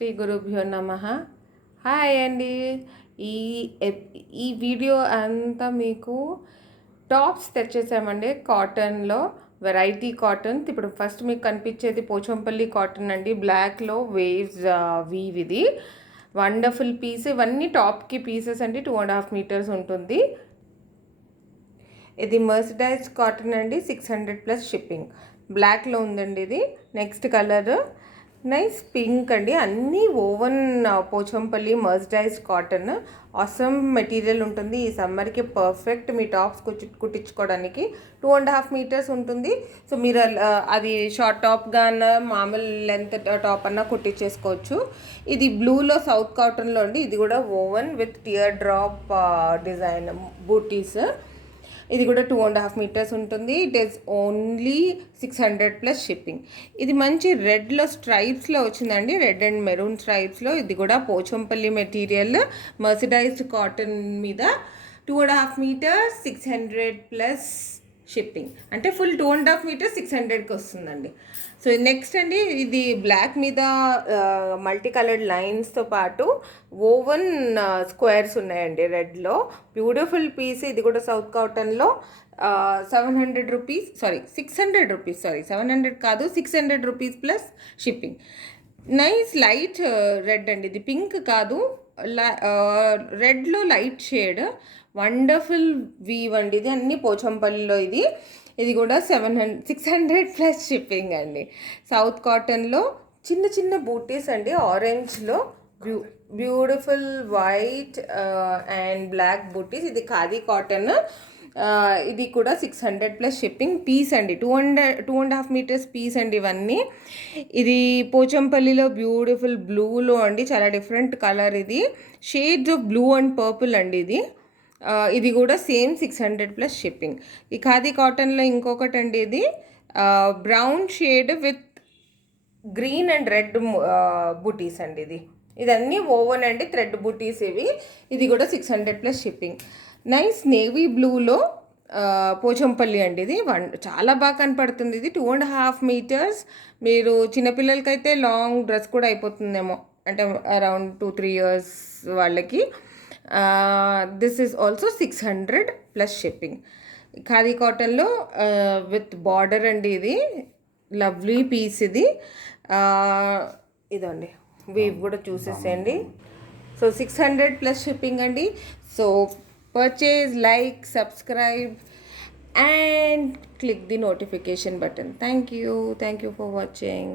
శ్రీ గురుభ్యో నమః. హాయ్ అండి. ఈ ఈ వీడియో అంతా మీకు టాప్స్ తెచ్చేసామండి కాటన్లో, వెరైటీ కాటన్. ఇప్పుడు ఫస్ట్ మీకు కనిపించేది పోచంపల్లి కాటన్ అండి, బ్లాక్లో వేవ్స్ వీవ్. ఇది వండర్ఫుల్ పీస్. ఇవన్నీ టాప్కి పీసెస్ అండి, 2.5 మీటర్స్ ఉంటుంది. ఇది మర్సిడైజ్డ్ కాటన్ అండి, 600 ప్లస్ షిప్పింగ్. బ్లాక్లో ఉందండి ఇది. నెక్స్ట్ కలర్ నైస్ పింక్ అండి. అన్నీ woven Pochampally mercerised cotton. Awesome material ఉంటుంది. ఈ సమ్మర్కి పర్ఫెక్ట్ మీ టాప్స్ కుట్టించుకోవడానికి. 2.5 మీటర్స్ ఉంటుంది. సో మీరు అది షార్ట్ టాప్గా అన్న మామూలు లెంత్ టాప్ అన్న కుట్టించేసుకోవచ్చు. ఇది బ్లూలో సౌత్ కాటన్లో అండి. ఇది కూడా woven with tear drop design butis. ఇది కూడా 2.5 మీటర్స్ ఉంటుంది. It is only 600 plus shipping. ఇది మంచి రెడ్లో స్ట్రైప్స్లో వచ్చిందండి, రెడ్ అండ్ మెరూన్ స్ట్రైప్స్లో. ఇది కూడా పోచంపల్లి మెటీరియల్, మర్సిడైజ్డ్ కాటన్ మీద 2.5 మీటర్స్ 600 ప్లస్ షిప్పింగ్. అంటే ఫుల్ 2.5 మీటర్స్ 600కి వస్తుందండి. సో నెక్స్ట్ అండి, ఇది బ్లాక్ మీద మల్టీ కలర్డ్ లైన్స్తో పాటు ఓవెన్ స్క్వేర్స్ ఉన్నాయండి రెడ్లో. Beautiful piece. ఇది కూడా సౌత్ కాటన్లో 700 రూపీస్, 600 రూపీస్, 700 కాదు, 600 rupees plus shipping. Nice light red అండి. ఇది పింక్ కాదు, రెడ్లో లైట్ షేడ్. వండర్ఫుల్ వీవ్ అండి. ఇది అన్ని పోచంపల్లిలో. ఇది కూడా 600 ప్లస్ షిప్పింగ్ అండి. సౌత్ కాటన్లో చిన్న చిన్న బూటీస్ అండి, ఆరెంజ్లో బ్యూటిఫుల్ వైట్ అండ్ బ్లాక్ బూటీస్. ఇది ఖాదీ కాటన్. ఇది కూడా 600 ప్లస్ షిప్పింగ్. పీస్ అండి, 2.5 మీటర్స్ పీస్ అండి ఇవన్నీ. ఇది పోచంపల్లిలో బ్యూటిఫుల్ బ్లూలో అండి, చాలా డిఫరెంట్ కలర్. ఇది shades of blue and purple అండి. ఇది కూడా సేమ్ 600 ప్లస్ షిప్పింగ్. ఈ ఖాదీ కాటన్లో ఇంకొకటి అండి, ఇది brown shade with green and red butis అండి. ఇదన్నీ ఓవెన్ అండి, థ్రెడ్ బూటీస్ ఇవి. ఇది కూడా 600 ప్లస్ షిప్పింగ్. నైస్ నేవీ బ్లూలో పోచంపల్లి అండి. ఇది చాలా బాగా కనపడుతుంది. ఇది 2.5 మీటర్స్. మీరు చిన్నపిల్లలకైతే లాంగ్ డ్రెస్ కూడా అయిపోతుందేమో, అంటే అరౌండ్ 2-3 ఇయర్స్ వాళ్ళకి. This is also 600 plus shipping. Khadi కాటన్లో విత్ బార్డర్ అండి. ఇది లవ్లీ పీస్. ఇదండి వీవ్ కూడా చూసేసేయండి. సో 600 ప్లస్ షిప్పింగ్ అండి. So purchase, like, subscribe and click the notification button. Thank you for watching.